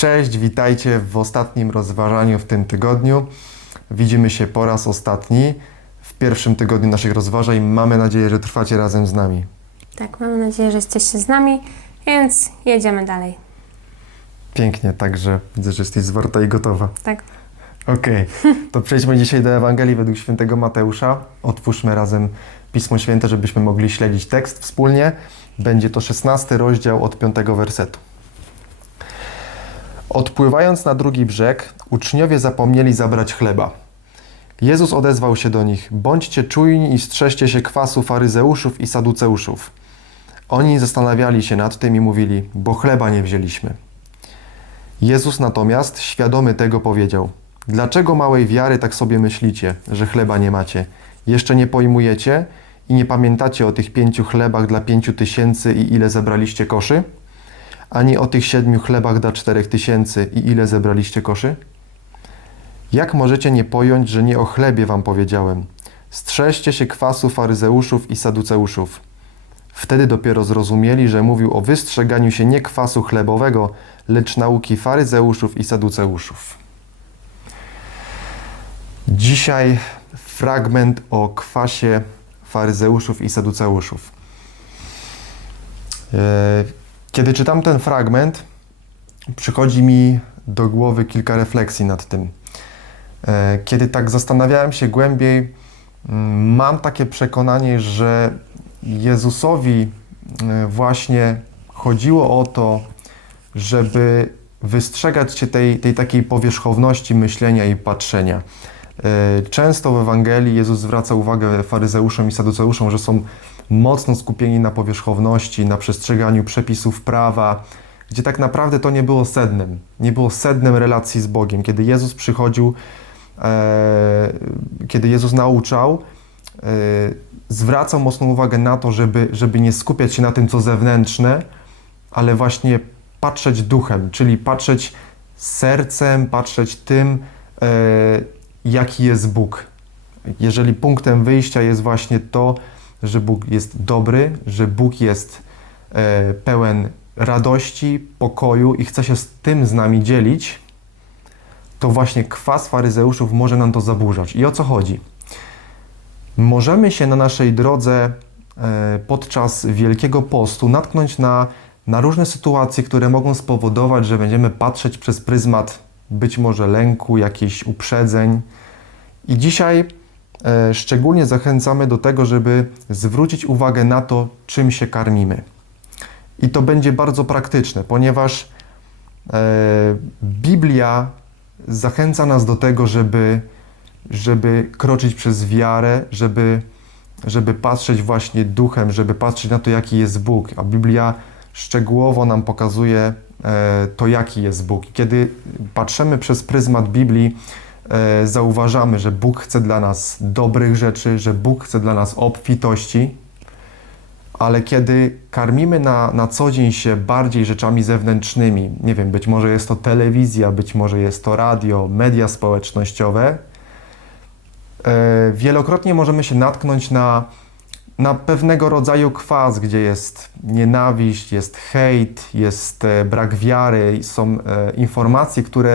Cześć, witajcie w ostatnim rozważaniu w tym tygodniu. Widzimy się po raz ostatni w pierwszym tygodniu naszych rozważań. Mamy nadzieję, że trwacie razem z nami. Tak, mamy nadzieję, że jesteście z nami, więc jedziemy dalej. Pięknie, także widzę, że jesteś zwarta i gotowa. Tak. Okej, to przejdźmy dzisiaj do Ewangelii według świętego Mateusza. Otwórzmy razem Pismo Święte, żebyśmy mogli śledzić tekst wspólnie. Będzie to 16 rozdział od 5 wersetu. Odpływając na drugi brzeg, uczniowie zapomnieli zabrać chleba. Jezus odezwał się do nich: Bądźcie czujni i strzeżcie się kwasu faryzeuszów i saduceuszów. Oni zastanawiali się nad tym i mówili: Bo chleba nie wzięliśmy. Jezus natomiast, świadomy tego, powiedział: Dlaczego małej wiary tak sobie myślicie, że chleba nie macie? Jeszcze nie pojmujecie i nie pamiętacie o tych pięciu chlebach dla pięciu tysięcy i ile zebraliście koszy? Ani o tych siedmiu chlebach dla czterech tysięcy i ile zebraliście koszy? Jak możecie nie pojąć, że nie o chlebie wam powiedziałem? Strzeżcie się kwasu faryzeuszów i saduceuszów. Wtedy dopiero zrozumieli, że mówił o wystrzeganiu się nie kwasu chlebowego, lecz nauki faryzeuszów i saduceuszów. Dzisiaj fragment o kwasie faryzeuszów i saduceuszów. Kiedy czytam ten fragment, przychodzi mi do głowy kilka refleksji nad tym. E, Kiedy tak zastanawiałem się głębiej, mm, mam takie przekonanie, że Jezusowi e, właśnie chodziło o to, żeby wystrzegać się tej, tej takiej powierzchowności myślenia i patrzenia. E, Często w Ewangelii Jezus zwraca uwagę faryzeuszom i saduceuszom, że są mocno skupieni na powierzchowności, na przestrzeganiu przepisów prawa, gdzie tak naprawdę to nie było sednem, nie było sednem relacji z Bogiem. Kiedy Jezus przychodził, e, kiedy Jezus nauczał, e, zwracał mocną uwagę na to, żeby, żeby nie skupiać się na tym, co zewnętrzne, ale właśnie patrzeć duchem, czyli patrzeć sercem, patrzeć tym, e, jaki jest Bóg. Jeżeli punktem wyjścia jest właśnie to, że Bóg jest dobry, że Bóg jest e, pełen radości, pokoju i chce się z tym z nami dzielić, to właśnie kwas faryzeuszów może nam to zaburzać. I o co chodzi? Możemy się na naszej drodze e, podczas Wielkiego Postu natknąć na, na różne sytuacje, które mogą spowodować, że będziemy patrzeć przez pryzmat być może lęku, jakichś uprzedzeń. I dzisiaj szczególnie zachęcamy do tego, żeby zwrócić uwagę na to, czym się karmimy. I to będzie bardzo praktyczne, ponieważ e, Biblia zachęca nas do tego, żeby, żeby kroczyć przez wiarę, żeby, żeby patrzeć właśnie duchem, żeby patrzeć na to, jaki jest Bóg. A Biblia szczegółowo nam pokazuje e, to, jaki jest Bóg. Kiedy patrzymy przez pryzmat Biblii, e, zauważamy, że Bóg chce dla nas dobrych rzeczy, że Bóg chce dla nas obfitości, ale kiedy karmimy na, na co dzień się bardziej rzeczami zewnętrznymi, nie wiem, być może jest to telewizja, być może jest to radio, media społecznościowe, e, wielokrotnie możemy się natknąć na, na pewnego rodzaju kwas, gdzie jest nienawiść, jest hejt, jest e, brak wiary, są e, informacje, które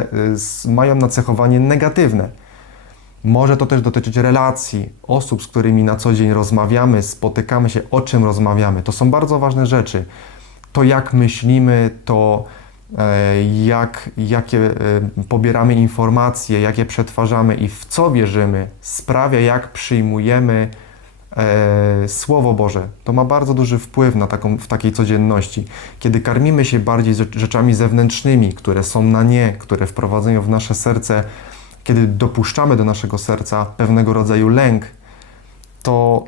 e, mają nacechowanie negatywne. Może to też dotyczyć relacji, osób, z którymi na co dzień rozmawiamy, spotykamy się, o czym rozmawiamy. To są bardzo ważne rzeczy. To, jak myślimy, to jak, jakie pobieramy informacje, jak je przetwarzamy i w co wierzymy, sprawia, jak przyjmujemy Słowo Boże. To ma bardzo duży wpływ na taką, w takiej codzienności. Kiedy karmimy się bardziej rzecz- rzeczami zewnętrznymi, które są na nie, które wprowadzają w nasze serce, kiedy dopuszczamy do naszego serca pewnego rodzaju lęk, to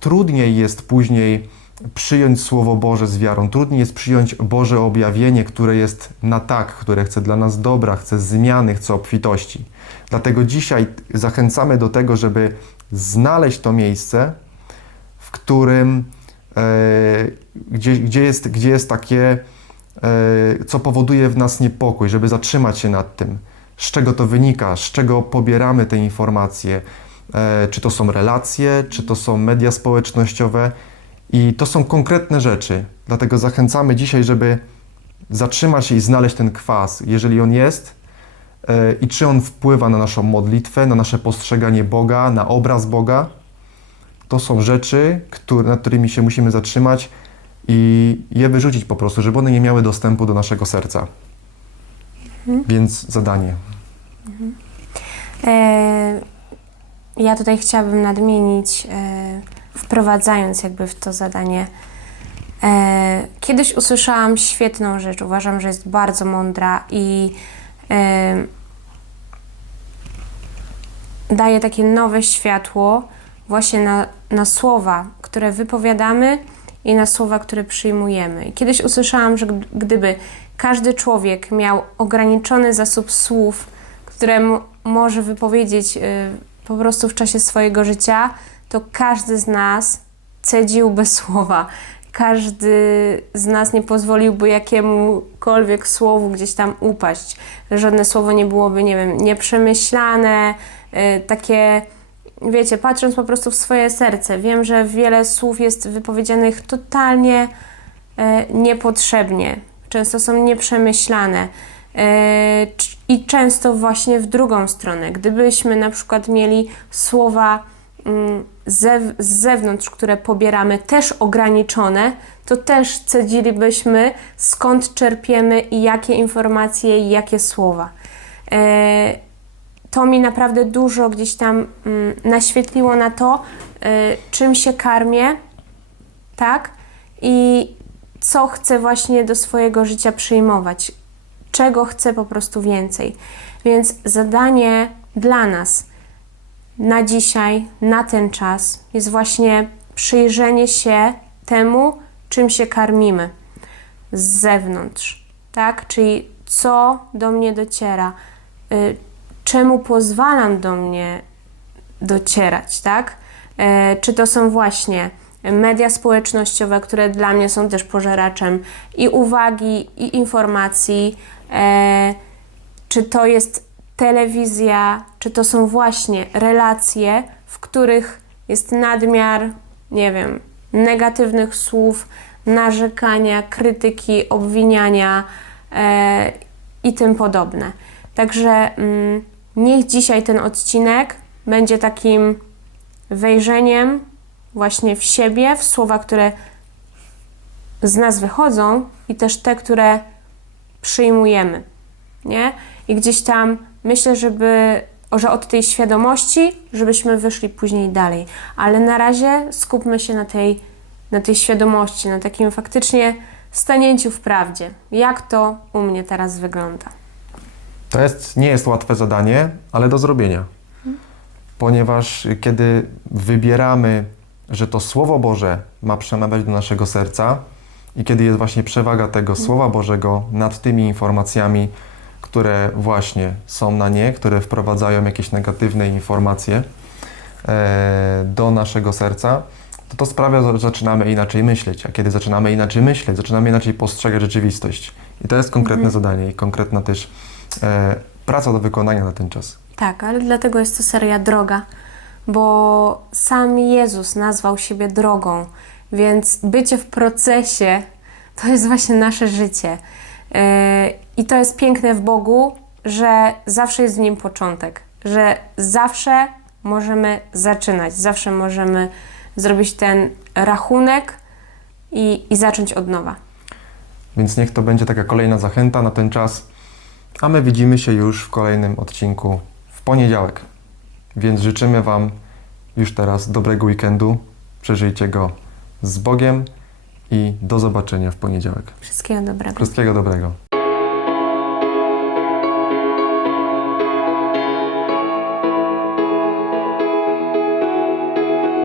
trudniej jest później przyjąć Słowo Boże z wiarą. Trudniej jest przyjąć Boże objawienie, które jest na tak, które chce dla nas dobra, chce zmiany, chce obfitości. Dlatego dzisiaj zachęcamy do tego, żeby znaleźć to miejsce, w którym, e, gdzie, gdzie, jest, gdzie jest takie, e, co powoduje w nas niepokój, żeby zatrzymać się nad tym, z czego to wynika, z czego pobieramy te informacje, e, czy to są relacje, czy to są media społecznościowe. I to są konkretne rzeczy. Dlatego zachęcamy dzisiaj, żeby zatrzymać się i znaleźć ten kwas, jeżeli on jest i czy on wpływa na naszą modlitwę, na nasze postrzeganie Boga, na obraz Boga. To są rzeczy, które, nad którymi się musimy zatrzymać i je wyrzucić po prostu, żeby one nie miały dostępu do naszego serca. Więc zadanie. E, ja tutaj chciałabym nadmienić, e, wprowadzając jakby w to zadanie. E, kiedyś usłyszałam świetną rzecz, uważam, że jest bardzo mądra i e, daje takie nowe światło właśnie na, na słowa, które wypowiadamy i na słowa, które przyjmujemy. Kiedyś usłyszałam, że gd- gdyby każdy człowiek miał ograniczony zasób słów, które może wypowiedzieć y, po prostu w czasie swojego życia, to każdy z nas cedziłby słowa. Każdy z nas nie pozwoliłby jakiemukolwiek słowu gdzieś tam upaść. Żadne słowo nie byłoby, nie wiem, nieprzemyślane, y, takie, wiecie, patrząc po prostu w swoje serce. Wiem, że wiele słów jest wypowiedzianych totalnie e, niepotrzebnie. Często są nieprzemyślane. E, I często właśnie w drugą stronę. Gdybyśmy na przykład mieli słowa mm, zew- z zewnątrz, które pobieramy, też ograniczone, to też cedzilibyśmy, skąd czerpiemy i jakie informacje i jakie słowa. E, to mi naprawdę dużo gdzieś tam mm, naświetliło na to, y, czym się karmię, tak? I co chcę właśnie do swojego życia przyjmować, czego chcę po prostu więcej. Więc zadanie dla nas na dzisiaj, na ten czas jest właśnie przyjrzenie się temu, czym się karmimy z zewnątrz, tak? Czyli co do mnie dociera, y, czemu pozwalam do mnie docierać, tak? E, czy to są właśnie media społecznościowe, które dla mnie są też pożeraczem i uwagi, i informacji, e, czy to jest telewizja, czy to są właśnie relacje, w których jest nadmiar, nie wiem, negatywnych słów, narzekania, krytyki, obwiniania e, i tym podobne. Także mm, niech dzisiaj ten odcinek będzie takim wejrzeniem właśnie w siebie, w słowa, które z nas wychodzą i też te, które przyjmujemy, nie? I gdzieś tam myślę, żeby, że od tej świadomości, żebyśmy wyszli później dalej. Ale na razie skupmy się na tej, na tej świadomości, na takim faktycznie stanięciu w prawdzie. Jak to u mnie teraz wygląda? To jest, nie jest łatwe zadanie, ale do zrobienia. Ponieważ kiedy wybieramy, że to Słowo Boże ma przemawiać do naszego serca i kiedy jest właśnie przewaga tego Słowa Bożego nad tymi informacjami, które właśnie są na nie, które wprowadzają jakieś negatywne informacje e, do naszego serca, to to sprawia, że zaczynamy inaczej myśleć. A kiedy zaczynamy inaczej myśleć, zaczynamy inaczej postrzegać rzeczywistość. I to jest konkretne zadanie i konkretna też praca do wykonania na ten czas. Tak, ale dlatego jest to seria droga, bo sam Jezus nazwał siebie drogą, więc bycie w procesie to jest właśnie nasze życie. Yy, I to jest piękne w Bogu, że zawsze jest w nim początek, że zawsze możemy zaczynać, zawsze możemy zrobić ten rachunek i, i zacząć od nowa. Więc niech to będzie taka kolejna zachęta na ten czas. A my widzimy się już w kolejnym odcinku w poniedziałek. Więc życzymy Wam już teraz dobrego weekendu. Przeżyjcie go z Bogiem i do zobaczenia w poniedziałek. Wszystkiego dobrego. Wszystkiego dobrego.